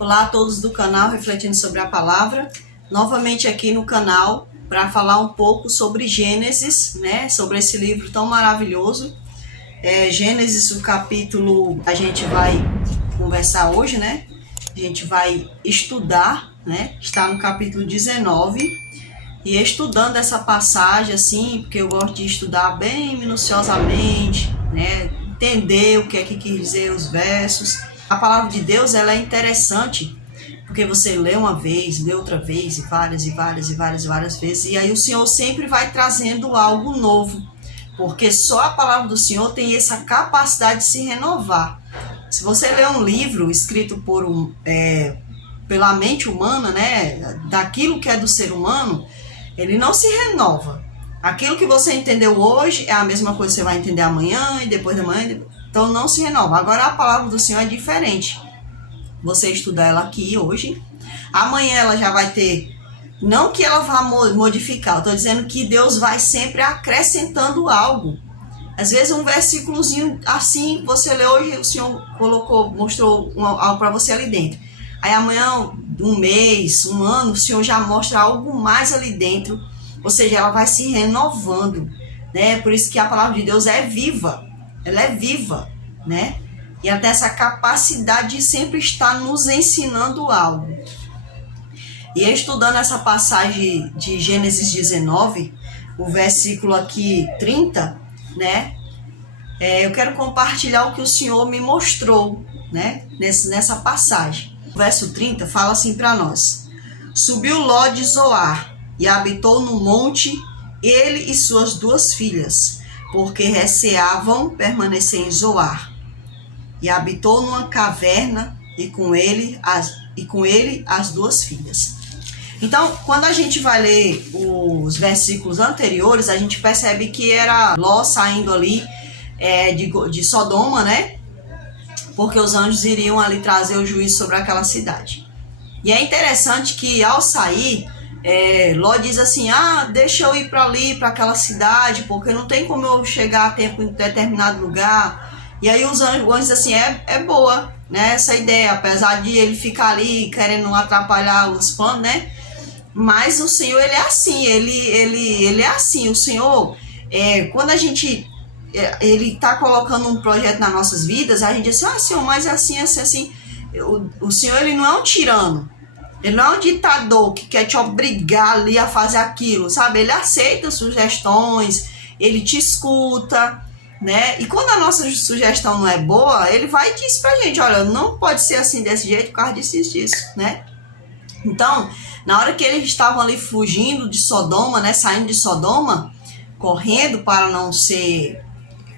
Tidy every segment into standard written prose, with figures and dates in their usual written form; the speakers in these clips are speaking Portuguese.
Olá a todos do canal Refletindo sobre a Palavra, novamente aqui no canal para falar um pouco sobre Gênesis, né? Sobre esse livro tão maravilhoso. Gênesis, o capítulo a gente vai conversar hoje, né? A gente vai estudar, né? Está no capítulo 19 e estudando essa passagem assim, porque eu gosto de estudar bem minuciosamente, né? Entender o que é que quis dizer os versos. A palavra de Deus, ela é interessante, porque você lê uma vez, lê outra vez, e várias vezes, e aí o Senhor sempre vai trazendo algo novo, porque só a palavra do Senhor tem essa capacidade de se renovar. Se você lê um livro escrito pela mente humana, né, daquilo que é do ser humano, ele não se renova. Aquilo que você entendeu hoje é a mesma coisa que você vai entender amanhã e depois da manhã. Então não se renova. Agora a palavra do Senhor é diferente. Você estudar ela aqui hoje, amanhã ela já vai ter, não que ela vá modificar, eu estou dizendo que Deus vai sempre acrescentando algo. Às vezes um versículozinho assim, você lê hoje, o Senhor mostrou algo para você ali dentro. Aí amanhã, um mês, um ano, o Senhor já mostra algo mais ali dentro. Ou seja, ela vai se renovando, né? Por isso que a palavra de Deus é viva. Ela é viva, né? E até essa capacidade de sempre estar nos ensinando algo. E estudando essa passagem de Gênesis 19, o versículo aqui 30, né? Eu quero compartilhar o que o Senhor me mostrou, né? Nessa passagem. O verso 30 fala assim para nós: Subiu Ló de Zoar e habitou no monte, ele e suas duas filhas, porque receavam permanecer em Zoar. E habitou numa caverna, e com ele as duas filhas. Então, quando a gente vai ler os versículos anteriores, a gente percebe que era Ló saindo ali de Sodoma, né? Porque os anjos iriam ali trazer o juízo sobre aquela cidade. E é interessante que ao sair, Ló diz assim: deixa eu ir para ali, para aquela cidade, porque não tem como eu chegar a tempo em determinado lugar. E aí os anjos dizem assim: é boa, né, essa ideia, apesar de ele ficar ali querendo atrapalhar os planos, né? Mas o Senhor, ele é assim, ele é assim. O Senhor, quando a gente ele está colocando um projeto nas nossas vidas, a gente diz assim: Senhor, mas é assim, assim, assim. O Senhor, ele não é um tirano. Ele não é um ditador que quer te obrigar ali a fazer aquilo, sabe? Ele aceita sugestões, ele te escuta, né? E quando a nossa sugestão não é boa, ele vai e diz pra gente: olha, não pode ser assim desse jeito por causa disso, né? Então, na hora que eles estavam ali fugindo de Sodoma, né? Saindo de Sodoma, correndo para não ser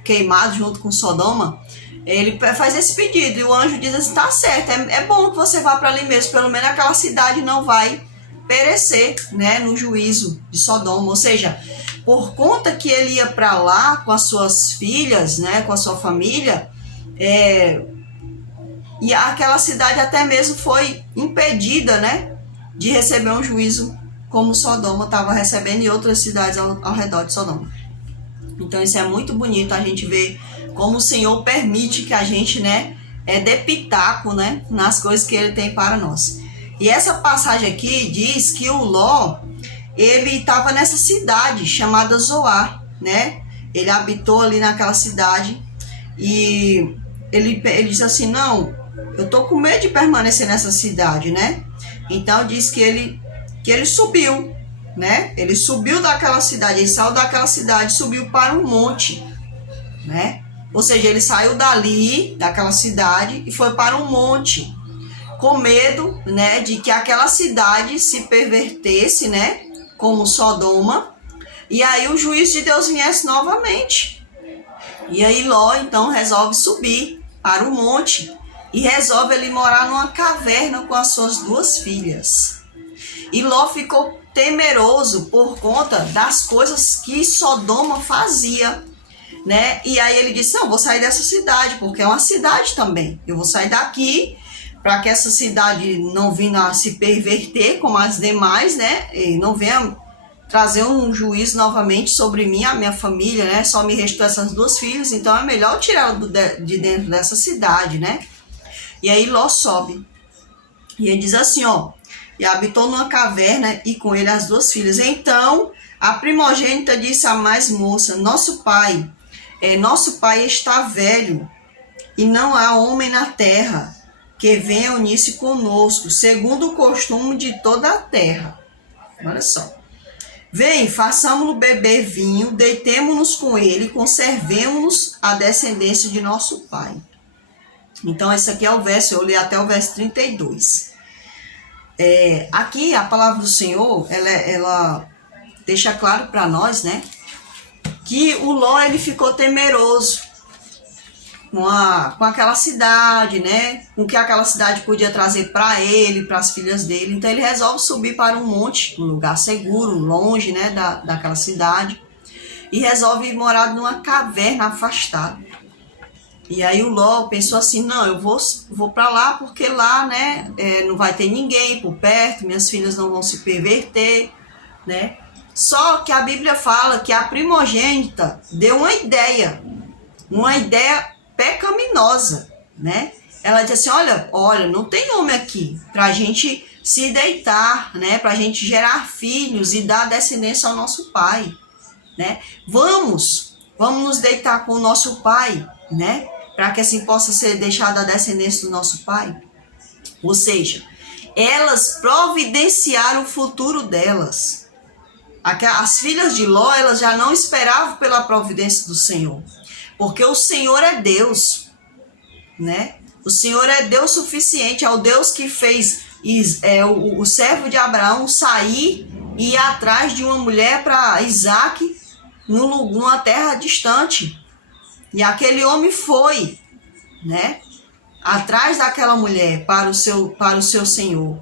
queimado junto com Sodoma, ele faz esse pedido e o anjo diz assim: tá certo, é bom que você vá para ali mesmo, pelo menos aquela cidade não vai perecer, né, no juízo de Sodoma. Ou seja, por conta que ele ia para lá com as suas filhas, né, com a sua família, e aquela cidade até mesmo foi impedida, né, de receber um juízo como Sodoma estava recebendo e outras cidades ao redor de Sodoma. Então isso é muito bonito, a gente vê como o Senhor permite que a gente, né, dê pitaco, né, nas coisas que ele tem para nós. E essa passagem aqui diz que o Ló, ele estava nessa cidade chamada Zoar, né? Ele habitou ali naquela cidade e ele diz assim: não, eu tô com medo de permanecer nessa cidade, né? Então diz que ele subiu, né? Ele subiu daquela cidade, ele saiu daquela cidade, subiu para um monte, né? Ou seja, ele saiu dali, daquela cidade, e foi para um monte, com medo, né, de que aquela cidade se pervertesse, né, como Sodoma, e aí o juízo de Deus viesse novamente. E aí Ló, então, resolve subir para o monte, e resolve ele morar numa caverna com as suas duas filhas. E Ló ficou temeroso por conta das coisas que Sodoma fazia, né? E aí ele disse: não, vou sair dessa cidade, porque é uma cidade também. Eu vou sair daqui para que essa cidade não venha a se perverter como as demais, né? E não venha trazer um juízo novamente sobre mim, a minha família, né? Só me restou essas duas filhas, então é melhor tirar ela de dentro dessa cidade, né? E aí Ló sobe. E ele diz assim, ó, e habitou numa caverna e com ele as 2 filhas. Então a primogênita disse à mais moça, nosso pai está velho e não há homem na terra que venha unir-se conosco, segundo o costume de toda a terra. Olha só. Vem, façamos-lo beber vinho, deitemo-nos com ele, conservemos-nos a descendência de nosso pai. Então, esse aqui é o verso, eu li até o verso 32. Aqui, a palavra do Senhor, ela deixa claro para nós, né, que o Ló, ele ficou temeroso com aquela cidade, né, com o que aquela cidade podia trazer para ele, para as filhas dele. Então, ele resolve subir para um monte, um lugar seguro, longe, né, daquela cidade, e resolve morar numa caverna afastada. E aí o Ló pensou assim, não, eu vou para lá porque lá, né, não vai ter ninguém por perto, minhas filhas não vão se perverter, né. Só que a Bíblia fala que a primogênita deu uma ideia pecaminosa, né. Ela disse assim, olha, não tem homem aqui para a gente se deitar, né, para a gente gerar filhos e dar descendência ao nosso pai, né. Vamos nos deitar com o nosso pai, né, para que assim possa ser deixada a descendência do nosso pai. Ou seja, elas providenciaram o futuro delas. As filhas de Ló, elas já não esperavam pela providência do Senhor, porque o Senhor é Deus, né? O Senhor é Deus suficiente, é o Deus que fez o servo de Abraão sair e ir atrás de uma mulher para Isaac numa terra distante. E aquele homem foi, né, atrás daquela mulher para o seu Senhor.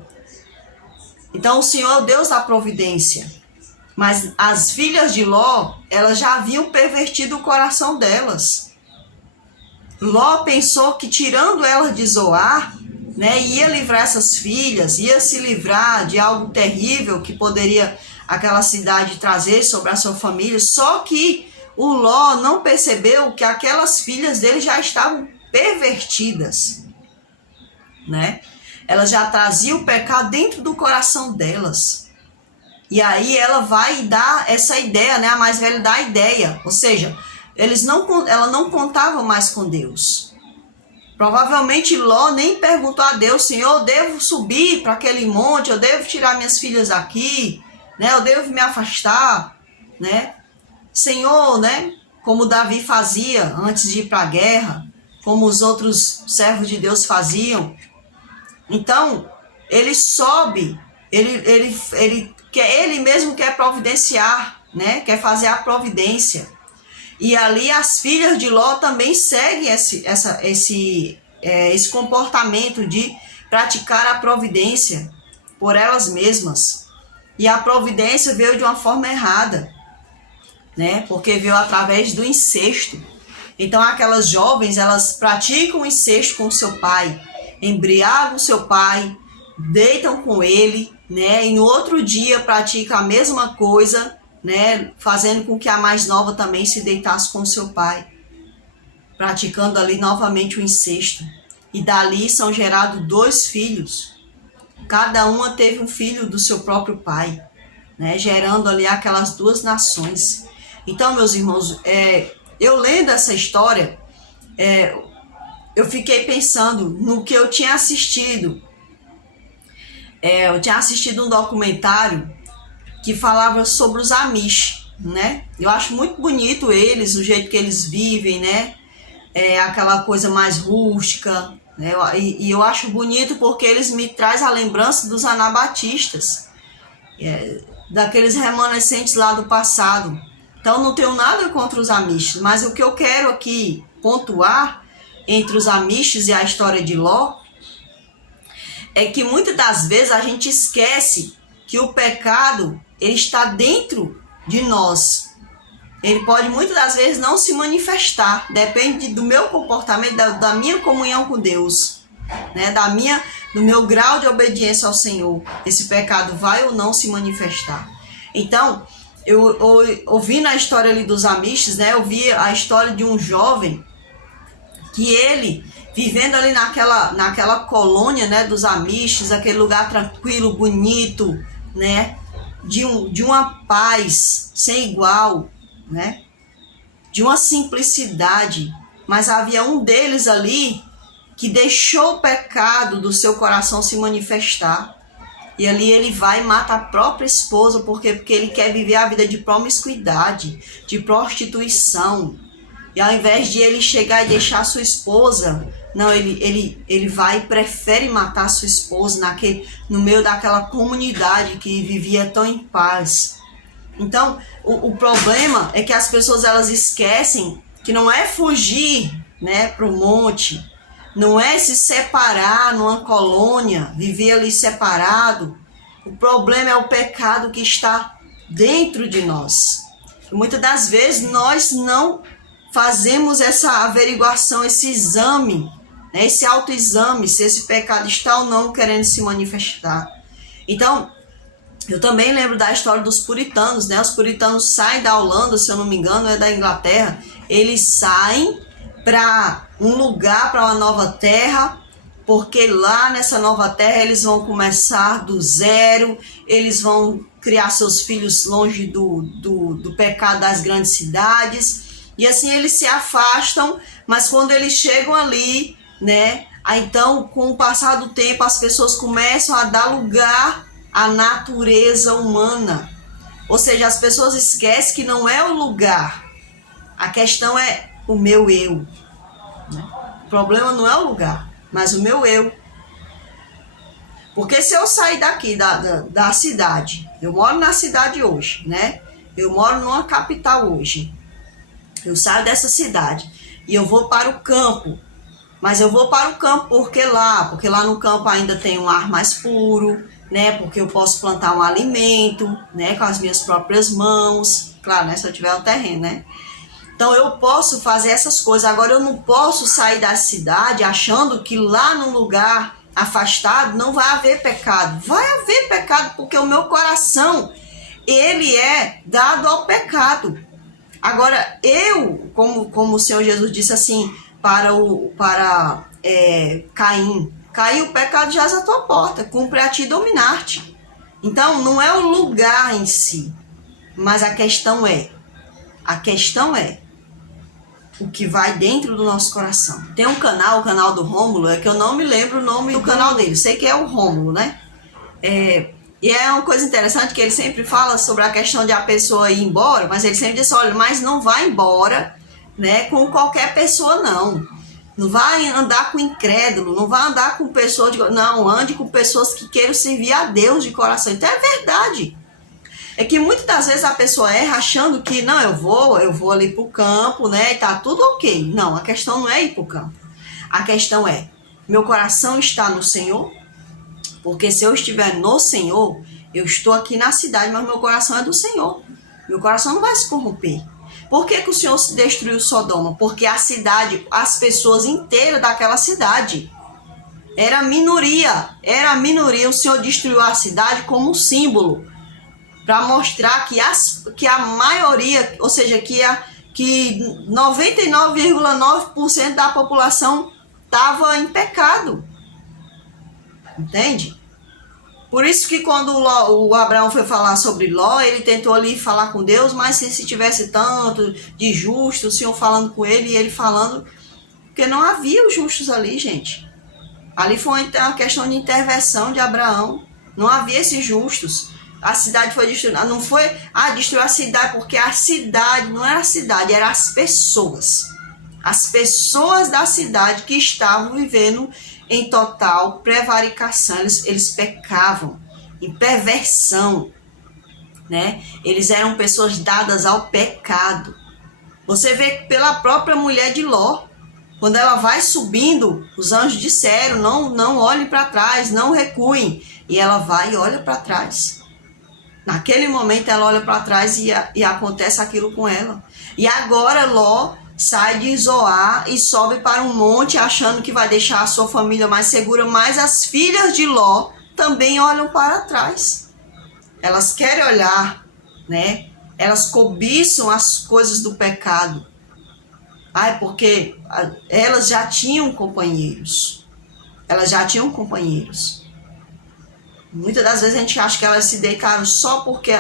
Então o Senhor é o Deus da providência. Mas as filhas de Ló, elas já haviam pervertido o coração delas. Ló pensou que tirando elas de Zoar, né, ia livrar essas filhas, ia se livrar de algo terrível que poderia aquela cidade trazer sobre a sua família. Só que o Ló não percebeu que aquelas filhas dele já estavam pervertidas, né? Elas já traziam o pecado dentro do coração delas. E aí ela vai dar essa ideia, né? A mais velha dá a ideia. Ou seja, ela não contava mais com Deus. Provavelmente Ló nem perguntou a Deus, Senhor, eu devo subir para aquele monte, eu devo tirar minhas filhas aqui, né? Eu devo me afastar, né? Senhor, né, como Davi fazia antes de ir para a guerra, como os outros servos de Deus faziam. Então, ele sobe, ele mesmo quer providenciar, né, quer fazer a providência. E ali as filhas de Ló também seguem esse comportamento de praticar a providência por elas mesmas. E a providência veio de uma forma errada, né? Porque veio através do incesto. Então aquelas jovens, elas praticam o incesto com o seu pai, embriagam o seu pai, deitam com ele, né? E no outro dia praticam a mesma coisa, né? Fazendo com que a mais nova também se deitasse com o seu pai, praticando ali novamente o incesto. E dali são gerados 2 filhos. Cada uma teve um filho do seu próprio pai, né? Gerando ali aquelas 2 nações. Então, meus irmãos, eu lendo essa história, eu fiquei pensando no que eu tinha assistido. Eu tinha assistido um documentário que falava sobre os Amish, né? Eu acho muito bonito eles, o jeito que eles vivem, né? Aquela coisa mais rústica, né? E eu acho bonito porque eles me trazem a lembrança dos anabatistas, daqueles remanescentes lá do passado. Então não tenho nada contra os Amish, mas o que eu quero aqui pontuar entre os Amish e a história de Ló é que muitas das vezes a gente esquece que o pecado, ele está dentro de nós. Ele pode muitas das vezes não se manifestar, depende do meu comportamento, da minha comunhão com Deus, né? Do meu grau de obediência ao Senhor. Esse pecado vai ou não se manifestar. Então, eu ouvi na história ali dos Amishes, né? Eu vi a história de um jovem que ele vivendo ali naquela colônia, né, dos Amishes, aquele lugar tranquilo, bonito, né, de uma paz sem igual, né, de uma simplicidade. Mas havia um deles ali que deixou o pecado do seu coração se manifestar. E ali ele vai e mata a própria esposa, porque ele quer viver a vida de promiscuidade, de prostituição. E ao invés de ele chegar e deixar a sua esposa, não, ele vai e prefere matar a sua esposa no meio daquela comunidade que vivia tão em paz. Então, o problema é que as pessoas elas esquecem que não é fugir, né, para o monte, não é se separar numa colônia, viver ali separado. O problema é o pecado que está dentro de nós. E muitas das vezes nós não fazemos essa averiguação, esse exame, né, esse autoexame, se esse pecado está ou não querendo se manifestar. Então, eu também lembro da história dos puritanos, né? Os puritanos saem da Holanda, se eu não me engano, é da Inglaterra. Eles saem para um lugar, para uma nova terra, porque lá nessa nova terra eles vão começar do zero, eles vão criar seus filhos longe do pecado das grandes cidades, e assim eles se afastam, mas quando eles chegam ali, né? Aí, então, com o passar do tempo, as pessoas começam a dar lugar à natureza humana. Ou seja, as pessoas esquecem que não é o lugar, a questão é o meu eu. Né? O problema não é o lugar, mas o meu eu. Porque se eu sair daqui da cidade, eu moro na cidade hoje, né? Eu moro numa capital hoje. Eu saio dessa cidade e eu vou para o campo. Mas eu vou para o campo porque lá no campo ainda tem um ar mais puro, né? Porque eu posso plantar um alimento, né? Com as minhas próprias mãos. Claro, né? Se eu tiver o terreno, né? Então eu posso fazer essas coisas. Agora eu não posso sair da cidade achando que lá num lugar afastado não vai haver pecado. Vai haver pecado porque o meu coração, ele é dado ao pecado. Agora eu, como o Senhor Jesus disse assim para Caim, Caim, o pecado jaz à tua porta, cumpre a ti dominar-te. Então não é o lugar em si, mas a questão é o que vai dentro do nosso coração. Tem um canal, o canal do Rômulo, que eu não me lembro o nome do canal dele, sei que é o Rômulo, né? E é uma coisa interessante que ele sempre fala sobre a questão de a pessoa ir embora, mas ele sempre diz, olha, mas não vai embora, né, com qualquer pessoa, não. Não vai andar com incrédulo, não vai andar com pessoas, não, ande com pessoas que queiram servir a Deus de coração. Então é verdade. É que muitas das vezes a pessoa erra achando que, não, eu vou ali pro campo, né, e tá tudo ok. Não, a questão não é ir pro campo. A questão é, meu coração está no Senhor? Porque se eu estiver no Senhor, eu estou aqui na cidade, mas meu coração é do Senhor. Meu coração não vai se corromper. Por que o Senhor destruiu Sodoma? Porque a cidade, as pessoas inteiras daquela cidade, era a minoria. O Senhor destruiu a cidade como um símbolo, para mostrar que a maioria, ou seja, que 99,9% da população estava em pecado. Entende? Por isso que quando o Abraão foi falar sobre Ló, ele tentou ali falar com Deus, mas se tivesse tanto de justo, o Senhor falando com ele e ele falando, porque não havia os justos ali, gente. Ali foi uma questão de intervenção de Abraão, não havia esses justos. A cidade foi destruída, não foi, destruiu a cidade, porque a cidade, não era a cidade, eram as pessoas. As pessoas da cidade que estavam vivendo em total prevaricação, eles pecavam em perversão, né? Eles eram pessoas dadas ao pecado. Você vê pela própria mulher de Ló, quando ela vai subindo, os anjos disseram, não olhem para trás, não recuem. E ela vai e olha para trás. Naquele momento ela olha para trás e acontece aquilo com ela. E agora Ló sai de Zoar e sobe para um monte achando que vai deixar a sua família mais segura, mas as filhas de Ló também olham para trás. Elas querem olhar, né? Elas cobiçam as coisas do pecado. Ai, porque elas já tinham companheiros. Elas já tinham companheiros. Muitas das vezes a gente acha que elas se deitaram só porque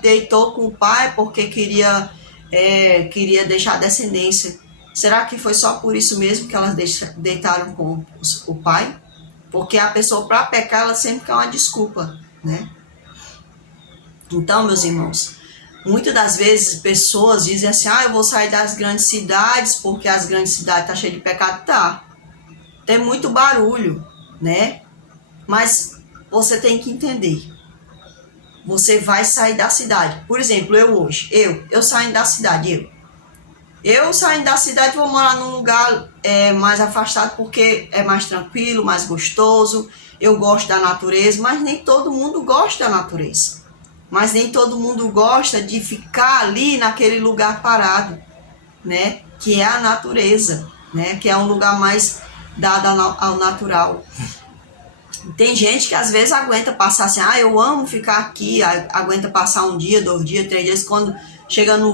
deitou com o pai porque queria deixar descendência. Será que foi só por isso mesmo que elas deitaram com o pai? Porque a pessoa, para pecar, ela sempre quer uma desculpa, né? Então, meus irmãos, muitas das vezes pessoas dizem assim, eu vou sair das grandes cidades porque as grandes cidades estão cheias de pecado. Tá, tem muito barulho, né? Mas você tem que entender, você vai sair da cidade. Por exemplo, eu saindo da cidade, eu saindo da cidade vou morar num lugar mais afastado porque é mais tranquilo, mais gostoso, eu gosto da natureza, mas nem todo mundo gosta da natureza. Mas nem todo mundo gosta de ficar ali naquele lugar parado, né? Que é a natureza, né? Que é um lugar mais dado ao natural. Tem gente que às vezes aguenta passar assim, eu amo ficar aqui, aguenta passar um dia, 2 dias, 3 dias, quando chega no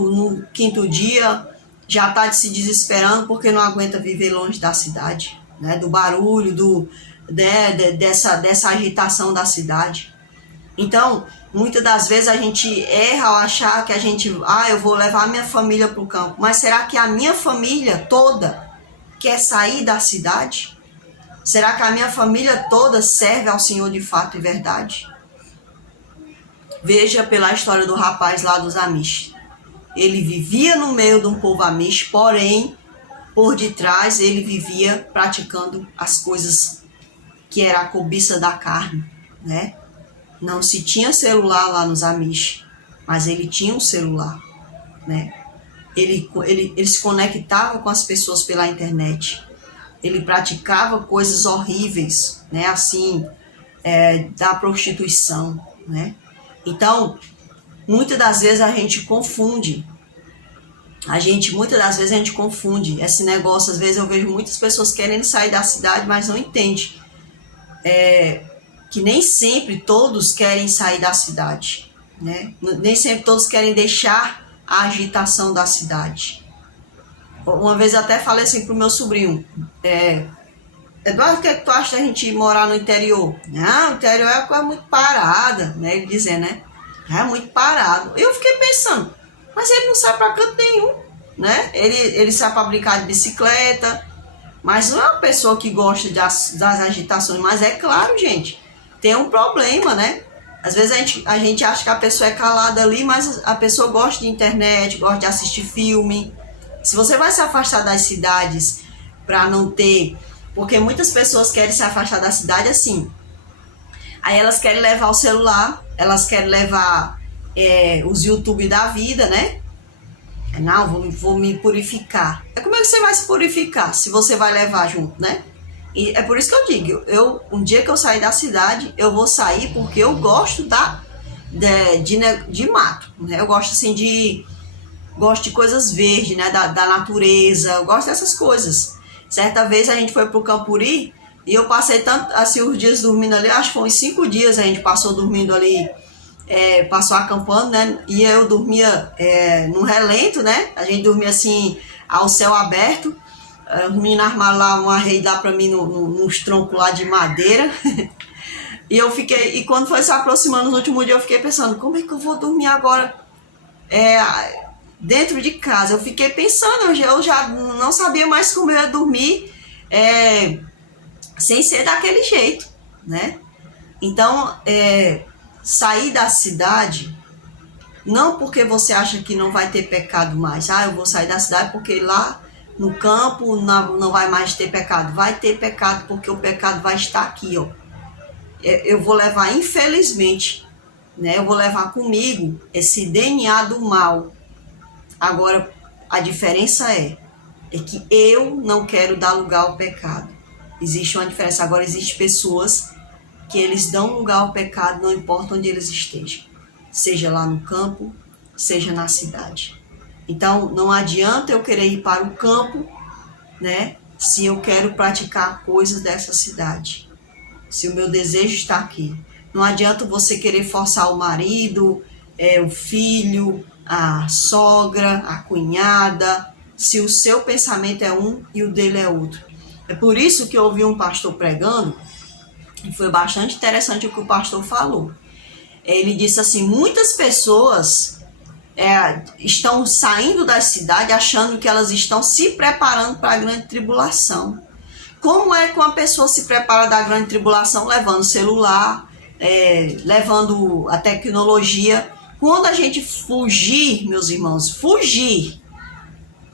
5º dia, já está se desesperando porque não aguenta viver longe da cidade, né? Do barulho, dessa agitação da cidade. Então, muitas das vezes a gente erra ao achar que a gente, eu vou levar a minha família para o campo. Mas será que a minha família toda quer sair da cidade? Será que a minha família toda serve ao Senhor de fato e verdade? Veja pela história do rapaz lá dos Amish. Ele vivia no meio de um povo Amish, porém, por detrás ele vivia praticando as coisas que era a cobiça da carne, né? Não se tinha celular lá nos Amish, mas ele tinha um celular, né? Ele se conectava com as pessoas pela internet. Ele praticava coisas horríveis, né? Assim, da prostituição, né? Então, muitas das vezes a gente confunde. Muitas das vezes a gente confunde esse negócio. Às vezes eu vejo muitas pessoas querendo sair da cidade, mas não entendem. Que nem sempre todos querem sair da cidade, né? Nem sempre todos querem deixar a agitação da cidade. Uma vez eu até falei assim pro meu sobrinho, Eduardo, o que é que tu acha da gente morar no interior? O interior é uma coisa muito parada, né? Ele dizendo, né? É muito parado. Eu fiquei pensando, mas ele não sai para canto nenhum, né? Ele sai para brincar de bicicleta, mas não é uma pessoa que gosta das agitações. Mas é claro, gente, tem um problema, né? Às vezes a gente acha que a pessoa é calada ali, mas a pessoa gosta de internet, gosta de assistir filme. Se você vai se afastar das cidades para não ter... Porque muitas pessoas querem se afastar da cidade assim. Aí elas querem levar o celular, elas querem levar os YouTube da vida, né? Não, vou me purificar. Como é que você vai se purificar se você vai levar junto, né? E é por isso que eu digo, um dia que eu sair da cidade, eu vou sair porque eu gosto de mato, né? Eu gosto assim gosto de coisas verdes, né? Da natureza, eu gosto dessas coisas. Certa vez a gente foi pro Campuri e eu passei tanto assim os dias dormindo ali, acho que foi uns 5 dias a gente passou dormindo ali, passou acampando, né? E eu dormia no relento, né? A gente dormia assim ao céu aberto. Os meninos armaram lá uma rede lá pra mim nos troncos lá de madeira. E quando foi se aproximando no último dia, eu fiquei pensando, como é que eu vou dormir agora dentro de casa? Eu fiquei pensando, eu já não sabia mais como eu ia dormir sem ser daquele jeito, né? Então, sair da cidade, não porque você acha que não vai ter pecado mais. Eu vou sair da cidade porque lá no campo não vai mais ter pecado. Vai ter pecado porque o pecado vai estar aqui, ó. Eu vou levar, infelizmente, né? Eu vou levar comigo esse DNA do mal. Agora, a diferença é que eu não quero dar lugar ao pecado. Existe uma diferença. Agora, existem pessoas que eles dão lugar ao pecado, não importa onde eles estejam. Seja lá no campo, seja na cidade. Então, não adianta eu querer ir para o campo, né? Se eu quero praticar coisas dessa cidade. Se o meu desejo está aqui. Não adianta você querer forçar o marido, o filho, a sogra, a cunhada, se o seu pensamento é um e o dele é outro. É por isso que eu ouvi um pastor pregando, e foi bastante interessante o que o pastor falou. Ele disse assim, muitas pessoas estão saindo da cidade achando que elas estão se preparando para a grande tribulação. Como é que uma pessoa se prepara da grande tribulação? Levando celular, levando a tecnologia. Quando a gente fugir, meus irmãos,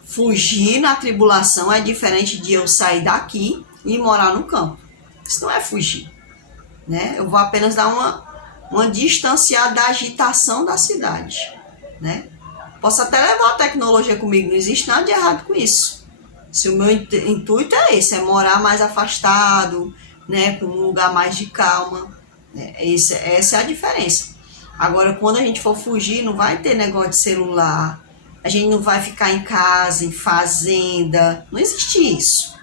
fugir na tribulação é diferente de eu sair daqui e morar no campo. Isso não é fugir, né? Eu vou apenas dar uma distanciada da agitação da cidade, né? Posso até levar a tecnologia comigo, não existe nada de errado com isso. Se o meu intuito é esse, é morar mais afastado, né, com um lugar mais de calma, né? Essa é a diferença. Agora, quando a gente for fugir, não vai ter negócio de celular, a gente não vai ficar em casa, em fazenda, não existe isso.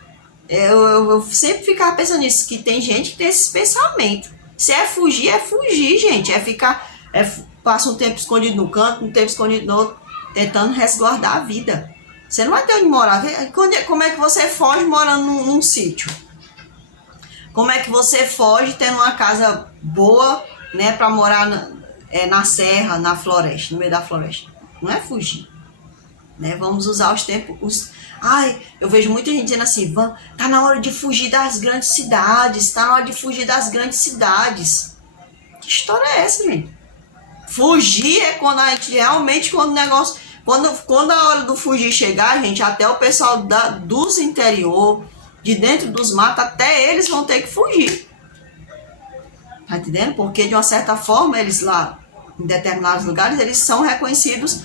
Eu sempre ficava pensando nisso, que tem gente que tem esse pensamento. Se é fugir, gente, passa um tempo escondido no canto, um tempo escondido no outro, tentando resguardar a vida. Você não vai ter onde morar. Como é que você foge morando num sítio? Como é que você foge tendo uma casa boa, né, para morar na serra, na floresta, no meio da floresta? Não é fugir, né? Vamos usar os tempos. Eu vejo muita gente dizendo assim, tá na hora de fugir das grandes cidades, tá na hora de fugir das grandes cidades. Que história é essa, gente? Fugir é quando a gente realmente, quando a hora do fugir chegar, gente, até o pessoal dos interior, de dentro dos matos, até eles vão ter que fugir. Tá entendendo? Porque de uma certa forma, eles lá, em determinados lugares, eles são reconhecidos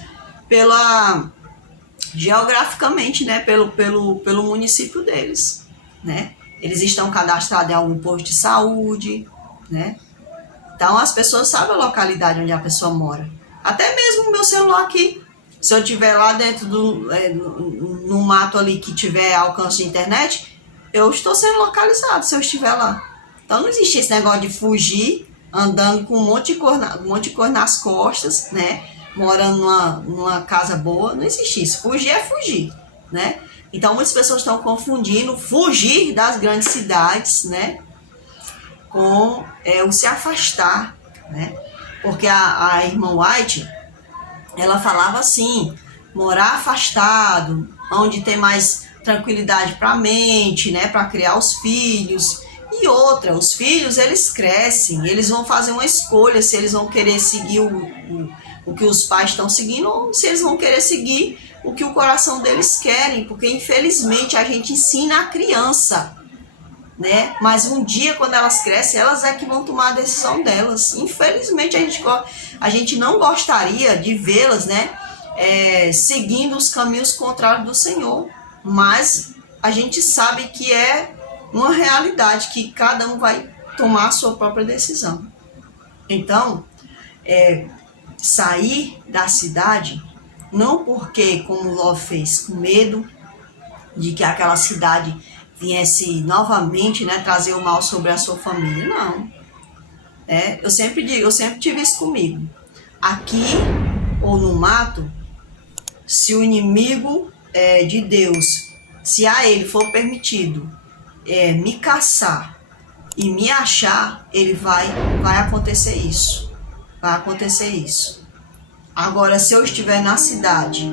geograficamente, né, pelo município deles, né? Eles estão cadastrados em algum posto de saúde, né? Então as pessoas sabem a localidade onde a pessoa mora. Até mesmo o meu celular aqui, se eu estiver lá dentro no mato ali que tiver alcance de internet, eu estou sendo localizado se eu estiver lá. Então não existe esse negócio de fugir andando com um monte de cor nas costas, né? Morando numa casa boa, não existe isso. Fugir é fugir, né? Então muitas pessoas estão confundindo fugir das grandes cidades, né, com o se afastar, né? Porque a irmã White, ela falava assim, morar afastado, onde tem mais tranquilidade para a mente, né, para criar os filhos. E outra, os filhos, eles crescem, eles vão fazer uma escolha se eles vão querer seguir o que os pais estão seguindo ou se eles vão querer seguir o que o coração deles querem, porque infelizmente a gente ensina a criança, né? Mas um dia, quando elas crescem, elas é que vão tomar a decisão delas. Infelizmente a gente não gostaria de vê-las, né, seguindo os caminhos contrários do Senhor, mas a gente sabe que é uma realidade, que cada um vai tomar a sua própria decisão. Então, sair da cidade, não porque, como Ló fez, com medo de que aquela cidade viesse novamente, né, trazer o mal sobre a sua família, não. Eu sempre tive isso comigo. Aqui ou no mato, se o inimigo de Deus, se a ele for permitido me caçar e me achar, ele vai acontecer isso. Vai acontecer isso. Agora, se eu estiver na cidade,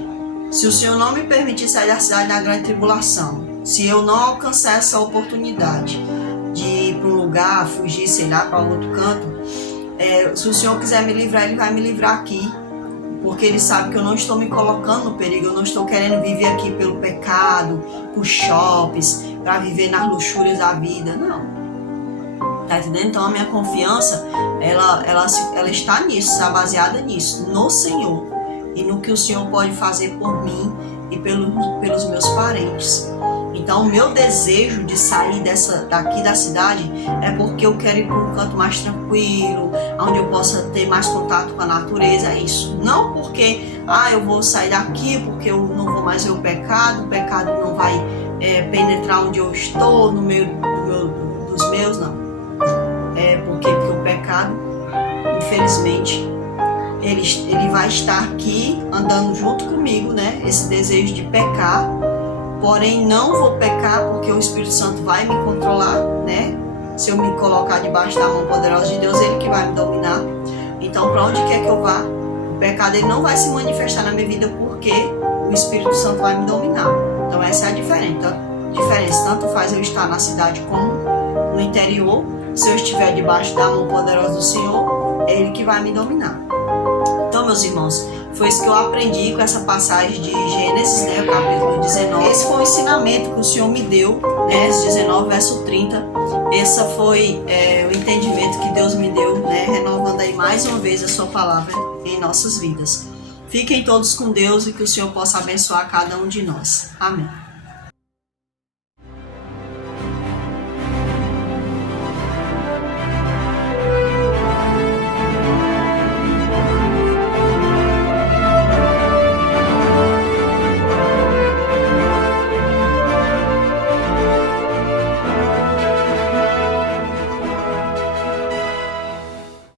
se o Senhor não me permitir sair da cidade na grande tribulação, se eu não alcançar essa oportunidade de ir para um lugar, fugir, sei lá, para outro canto, se o Senhor quiser me livrar, Ele vai me livrar aqui, porque Ele sabe que eu não estou me colocando no perigo, eu não estou querendo viver aqui pelo pecado, por shoppings, para viver nas luxúrias da vida, não. Tá entendendo? Então a minha confiança, ela está nisso, está baseada nisso, no Senhor e no que o Senhor pode fazer por mim e pelos meus parentes. Então o meu desejo de sair daqui da cidade é porque eu quero ir para um canto mais tranquilo, onde eu possa ter mais contato com a natureza, é isso. Não porque eu vou sair daqui porque eu não vou mais ver o pecado não vai penetrar onde eu estou, no meio dos meus, não. Porque o pecado, infelizmente, ele vai estar aqui andando junto comigo, né? Esse desejo de pecar, porém não vou pecar porque o Espírito Santo vai me controlar, né? Se eu me colocar debaixo da mão poderosa de Deus, Ele que vai me dominar. Então, para onde quer que eu vá, o pecado ele não vai se manifestar na minha vida porque o Espírito Santo vai me dominar. Então, essa é a diferença. Tanto faz eu estar na cidade como no interior. Se eu estiver debaixo da mão poderosa do Senhor, é Ele que vai me dominar. Então, meus irmãos, foi isso que eu aprendi com essa passagem de Gênesis, né, o capítulo 19. Esse foi o ensinamento que o Senhor me deu, né, Gênesis 19, verso 30. Esse foi o entendimento que Deus me deu, né, renovando aí mais uma vez a sua palavra em nossas vidas. Fiquem todos com Deus e que o Senhor possa abençoar cada um de nós. Amém.